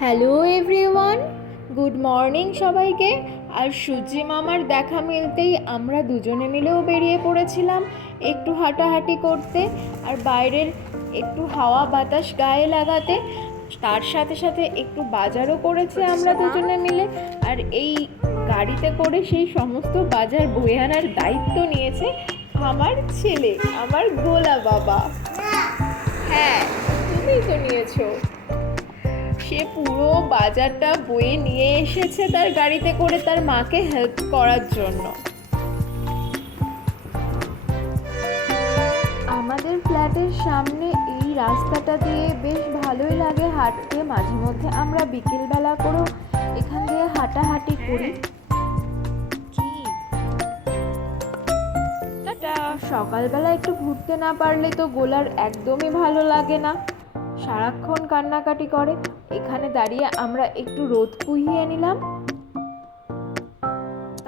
Hello everyone, good morning সবাইকে। আর সূর্যি মামার দেখা মিলতেই আমরা দুজনে মিলেও বেরিয়ে পড়েছিলাম একটু হাঁটাহাঁটি করতে আর বাইরের একটু হাওয়া বাতাস গায়ে লাগাতে। তার সাথে সাথে একটু বাজারও করেছি আমরা দুজনে মিলে। আর এই গাড়িতে করে সেই সমস্ত বাজার বয়ে আনার দায়িত্ব নিয়েছে আমার ছেলে, আমার গোলা বাবা। হ্যাঁ, তুমিই তো নিয়েছো। সে পুরো বাজারটা বয়ে নিয়ে এসেছে তার গাড়িতে করে তার মাকে হেল্প করার জন্য। আমাদের ফ্ল্যাটের সামনে এই রাস্তাটা দিয়ে বেশ ভালোই লাগে হাঁটতে। মাঝে মধ্যে আমরা বিকেলবেলা করেও এখান দিয়ে হাঁটাহাঁটি করি। সকালবেলা একটু ঘুরতে না পারলে তো গোলার একদমই ভালো লাগে না, সারাক্ষণ কান্নাকাটি করে। এখানে দাঁড়িয়ে আমরা একটু রোদ পুহিয়ে নিলাম,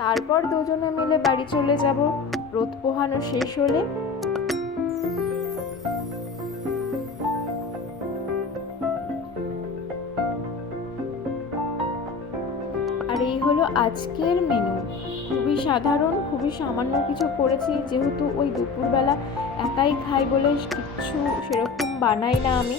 তারপর দুজনে মিলে বাড়ি চলে যাব রোদ পোহানো শেষ হলে। আর এই হলো আজকের মেনু। খুবই সাধারণ, খুবই সামান্য কিছু করেছি, যেহেতু ওই দুপুরবেলা একাই খাই বলে কিচ্ছু সেরকম বানাই না আমি।